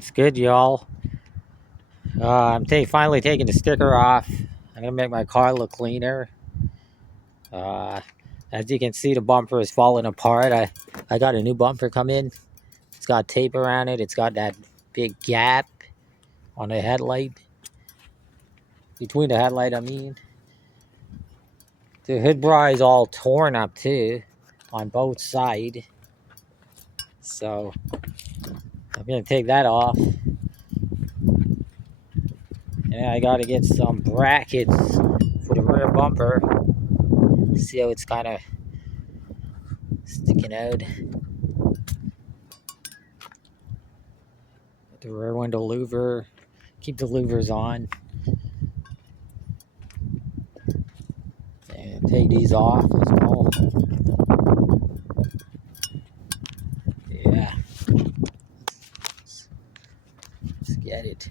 What's good, y'all? I'm finally taking the sticker off. I'm gonna make my car look cleaner. Uh, as you can see, the bumper is falling apart. I got a new bumper come in. It's got tape around it. It's got that big gap on the headlight. Between the headlight, I mean. The hood bar is all torn up too, on both sides. So I'm gonna take that off. And I gotta get some brackets for the rear bumper. See how it's kind of sticking out. The rear window louver. Keep the louvers on. And take these off as well. Yeah. Let's get it.